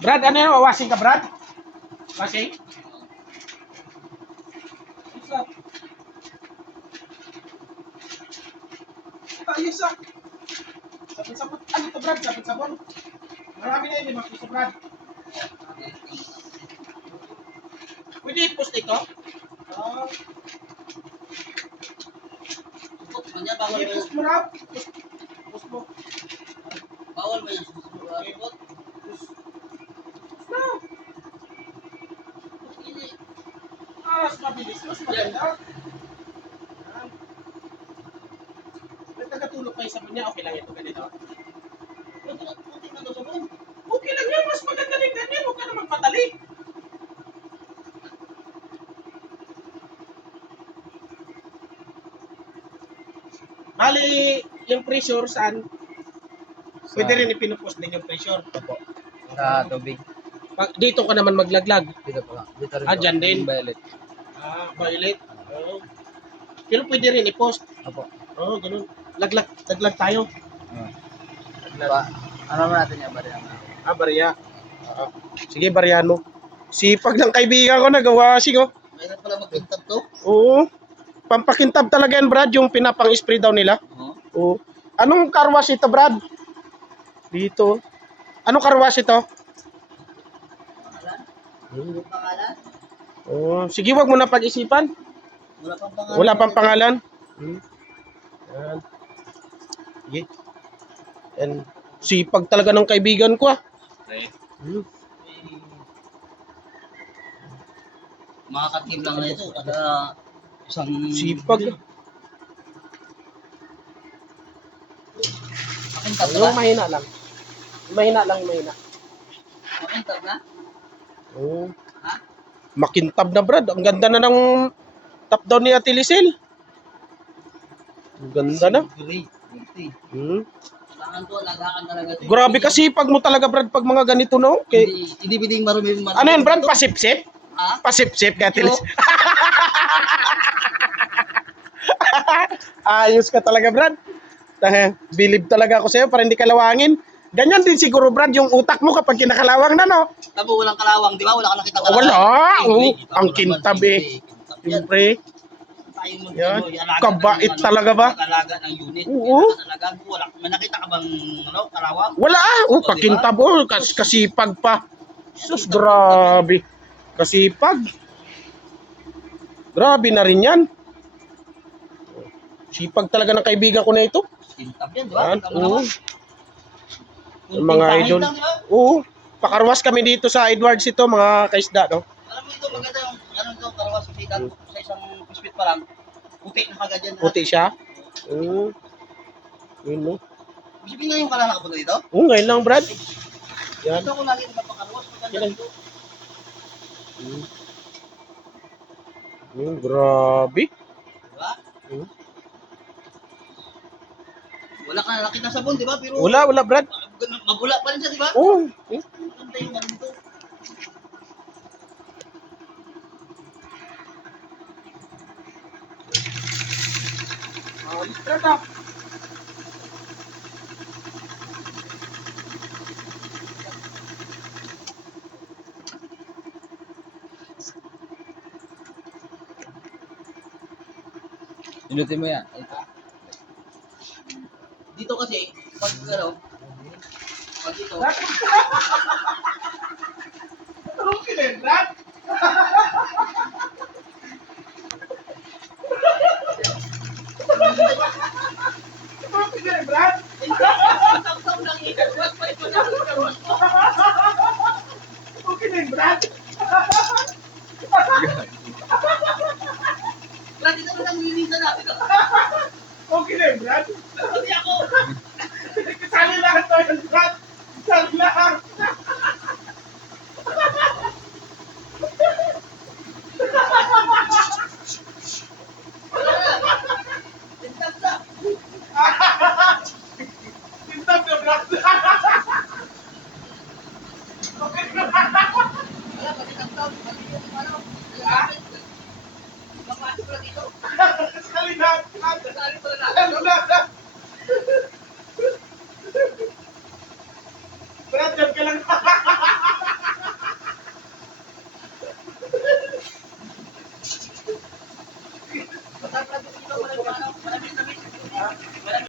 Brad, ano yun? Washing ka, Brad? Washing? Ayos ah. Sabon-sabon. Ano ito, Brad? Sabon-sabon. Marami na yun, ito, Brad. Pwede i-post ito? I-post mo raw. Post mo. Bawal ba yan? No. Mas mabilis. Mas maganda. May tagatulog kayo sa niya. Okay lang ito ganito. Okay lang yan. Mas maganda rin ganyan. Huwag ka na magpadali. Bali, yung pressure saan? Pwede rin ipinupost din yung pressure. Opo. Sa tubig. Dito ka naman maglaglag. Dito po. Dito rin Dyan din. Violet. Violet. Oh. Pero pwede rin i-post. Opo. Oo, ganun. Laglag tayo. Ano naman natin yan, Barya? Barya. Sige, Baryano. Sipag ng kaibigan ko, nagawa-washing, oh. Mayroon pala magpintab to? Oo. Pampakintab talaga yan, Brad, yung pinapang-spray daw nila. Oo. Anong car wash ito, Brad? Dito. Anong car wash ito? Pangalan? Oh, sige, wag mo na pag-isipan. Wala pang pangalan. Wala pang pangalan. Yan. Sige. Yan. Sipag talaga ng kaibigan ko, ah. Makakatim lang na ito. Kada isang... Sipag. Makintab na? Yung mahina lang. Mahina. Makintab na? Oo. Ha? Makintab na, Brad. Ang ganda na ng top down ni Ate Lisel. Ang ganda na. Great. Kailangan to, alagaan talaga ito. Grabe kasipag mo talaga, Brad, pag mga ganito, no? Okay. Hindi pwedeng marumi. Ano yan, Brad? Pasip-sip? Ha? Pasip-sip kay Ate Lisel. Ayos ka talaga, Brad. Believe talaga ako sa'yo para hindi ka lawangin. Ganyan din siguro, Brad, yung utak mo kapag kinakalawang na, no? Tabo, walang kalawang, di ba? Wala ka nakita kalawang. Wala. Hindi, kita Ang mo kintab, naman, eh. kintab yan. Siyempre. Tayo mag- Yan. i-alaga Kabait ng, talaga ba? Mag-alaga ng unit. Oo. Talagang wala. May nakita ka bang kalawang? Wala, kakintab, kasipag pa. Sus, grabe. Kasipag. Grabe na rin yan. Sipag talaga ng kaibigan ko na ito. Kintab yan, di ba? Yan, Kita mo naman. Yung mga Kunting idol. pahit lang, di ba? Oo. Pakarwas kami dito sa Edwards ito, mga kaisda, no? Alam mo ito, maganda yung karawas sa sikat sa isang puspit pa lang. Puti na kagad yan. Puti siya. Oo. Yun, no? Isipin nga yung kala nakapunta dito. Oo, ngayon lang, Brad. Yan. Ito ko lagi napapakarawas. Maganda Yan. dito. Grabe. Diba? Hmm. Wala ka na nakita sabon, di ba? Pero Wala, Brad. mabula pa rin siya, di ba? Oo. Maganda yung ano dito. Inutin mo yan. Dito kasi, pag pag dito, Anong kinendrat? Anong kinendrat? tapos lang ikarwas pa ito na ikarwas mo. Anong kinendrat? Brad, dito na lang nilinisan natin. Anong kinendrat? Kasi ako, Kasali lahat tayo ng brat. Kasali lahat. tintab na. Tintab na brat. Okay na. Wala, pati tintab, pati yung ano, lalapit. Magpasok na dito. Kasali lahat. Kasali pala natin. Kasali lahat.